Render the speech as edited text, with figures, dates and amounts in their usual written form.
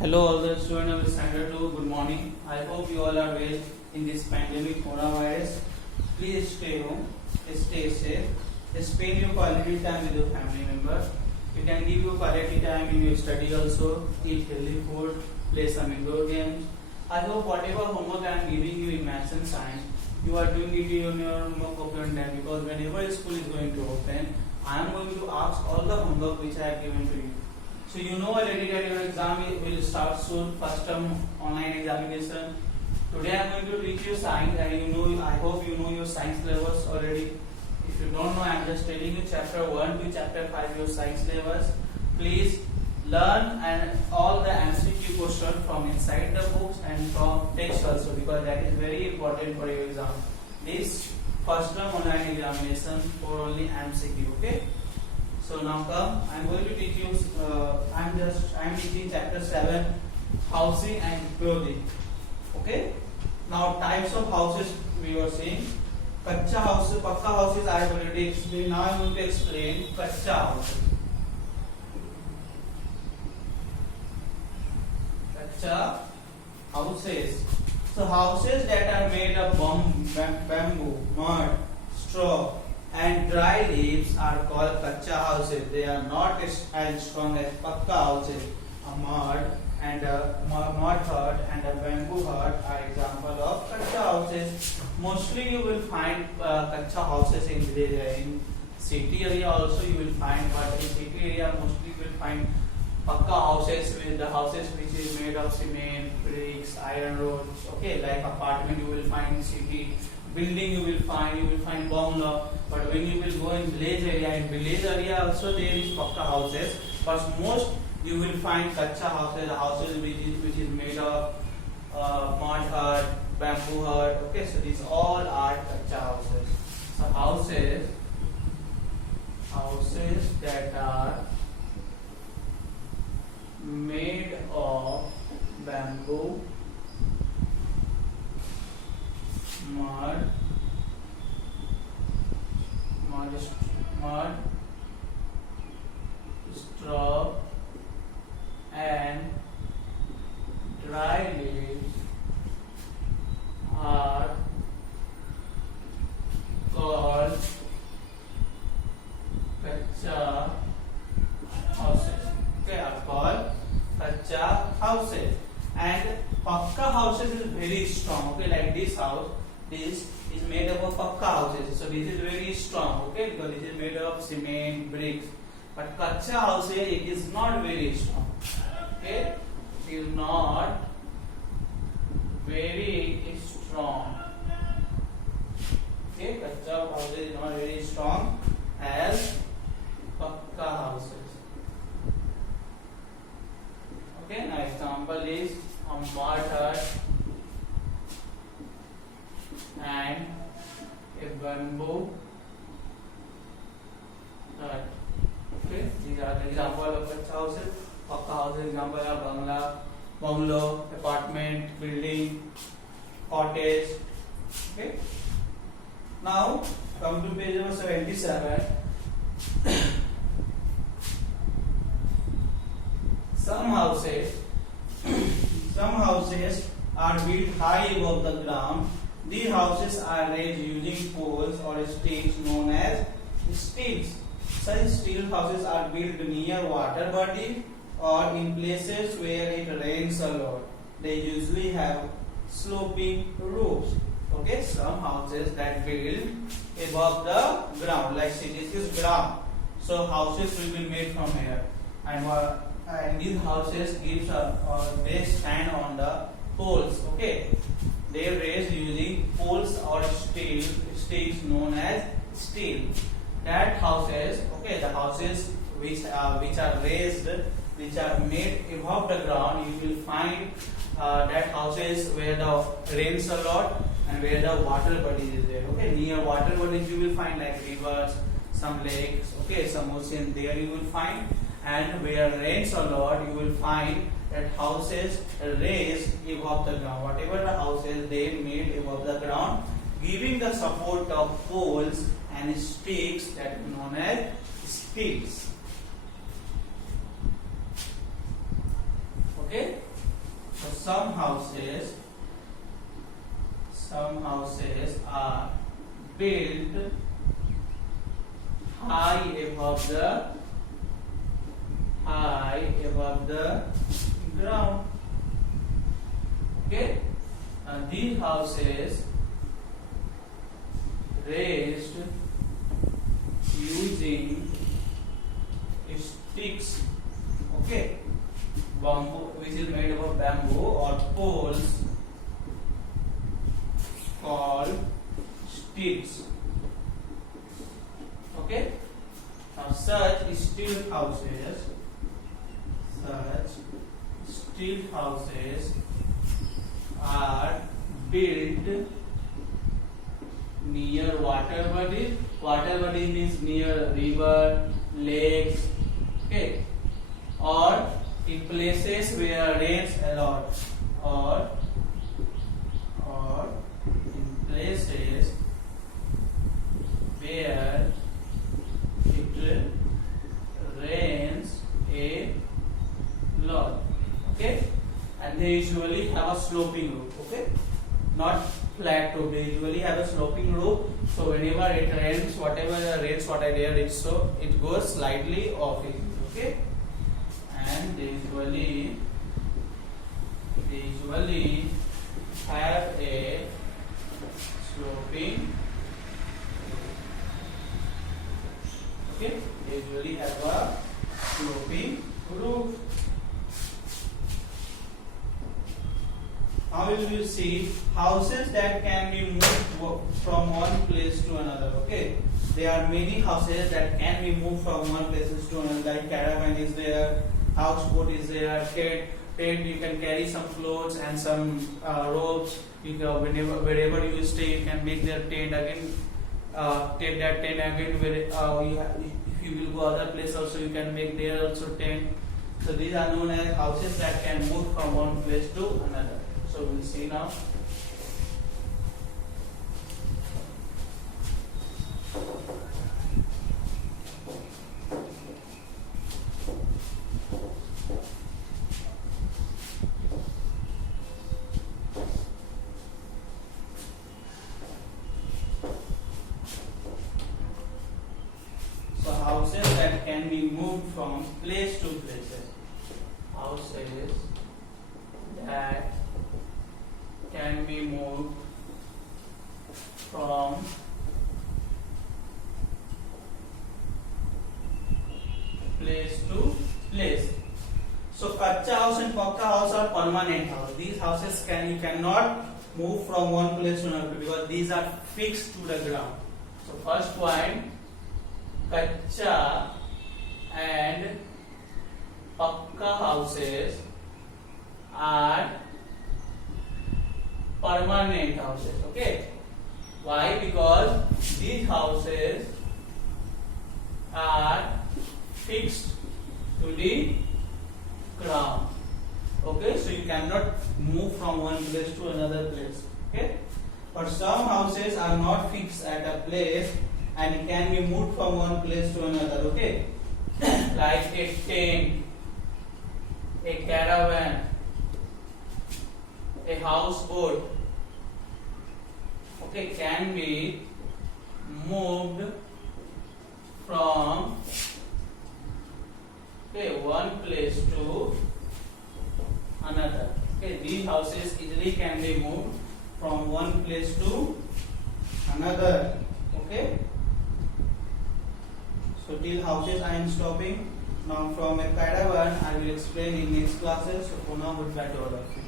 Hello, all the students of Standard 2. Good morning. I hope you all are well in this pandemic coronavirus. Please stay home, stay safe, spend your quality time with your family members. You can give your quality time in your study also. Eat healthy food, play some indoor games. I hope whatever homework I am giving you in maths and science, you are doing it on your homework open time, because whenever school is going to open, I am going to ask all the homework which I have given to you. So you know already that your exam will start soon, first term online examination. Today I am going to teach you science, and I hope you know your science syllabus already. If you don't know, I am just telling you chapter 1 to chapter 5 your science syllabus. Please learn and all the MCQ questions from inside the books and from text also, because that is very important for your exam. This first term online examination for only MCQ, okay? So now come, I am going to teach you. I am teaching chapter 7, housing and clothing. Okay. Now types of houses we were seeing. Kacha houses, pakka houses I have already explained. Now I am going to explain kacha houses. Kacha houses. So houses that are made of bamboo, mud, straw, and dry leaves are called kacha houses. They are not as strong as pakka houses. A mud hut and a bamboo hut are example of kacha houses. Mostly you will find kacha houses in village area. In city area also you will find, but in city area mostly you will find pakka houses, with the houses which is made of cement, bricks, iron rods. Okay, like apartment you will find in city. Building you will find bungalow, but when you will go in village area also there is pakka houses, but most you will find kacha houses which is made of mud hut, bamboo hut. Okay, so these all are kacha houses. So houses that are made of bamboo, mud, straw, and dry leaves are called kacha houses. Okay, are called kacha houses. And pakka houses is very strong. Okay, like this house, this is made up of pakka houses. So this is very strong. Okay, because this is made of cement, bricks. But kacha houses, it is not very strong. Okay, it is not very strong. Okay, kacha houses is not very strong as pakka houses. Okay, now example is a mud hut and a bamboo hut. Okay, these are the example of kacha houses. Pakka houses example are bungalow, apartment, building, cottage. Okay. Now come to page number 77. Some houses are built high above the ground. These houses are raised using poles or stakes known as stilts. Such steel houses are built near water body or in places where it rains a lot. They usually have sloping roofs. Okay, some houses that built above the ground, like say this is ground. So houses will be made from here, and these houses they stand on the poles. Okay, they are raised using poles or stakes known as steel. That houses, okay, the houses which are raised, which are made above the ground, you will find that houses where the rains a lot and where the water bodies is there. Okay, near water bodies you will find like rivers, some lakes, okay, some ocean, there you will find. And where rains a lot, you will find that houses raised above the ground. Whatever the houses they made above the ground, giving the support of poles and stakes, that is known as stilts. Okay, some houses are built high above the ground. Okay, and these houses raised using sticks. Okay, bamboo, which is made of bamboo, or poles called sticks. Okay, now such steel houses are built near water bodies. Water body means near river, lakes, okay, or in places where rains a lot, or in places where it rains a lot. Okay, and they usually have a sloping roof. Okay, not flat roof. They usually have a sloping roof. So whenever it rains, whatever there is, so it goes slightly off it. Okay, and they usually have a sloping. Okay, they usually have a sloping roof. Now we will see houses that can be moved from one place to another. Okay, there are many houses that can be moved from one place to another. Like caravan is there, houseboat is there, tent. You can carry some clothes and some ropes. You can, wherever you stay, you can make their tent again. Take that tent again. If you will go other place also, you can make there also tent. So these are known as houses that can move from one place to another. So we'll see now. So houses that can be moved from place to places. Houses that can be moved from place to place. So kacha house and pakka house are permanent house. These houses you cannot move from one place to another because these are fixed to the ground. So first point, kacha and pakka houses are permanent houses. Okay, why? Because these houses are fixed to the ground. Okay, so you cannot move from one place to another place. Okay, but some houses are not fixed at a place and can be moved from one place to another. Okay, like a tent, a caravan, a houseboat, okay, can be moved from one place to another. Okay, these houses easily can be moved from one place to another. Okay, so till houses I am stopping. Now from a caravan I will explain in next classes. So for now, goodbye to all of you.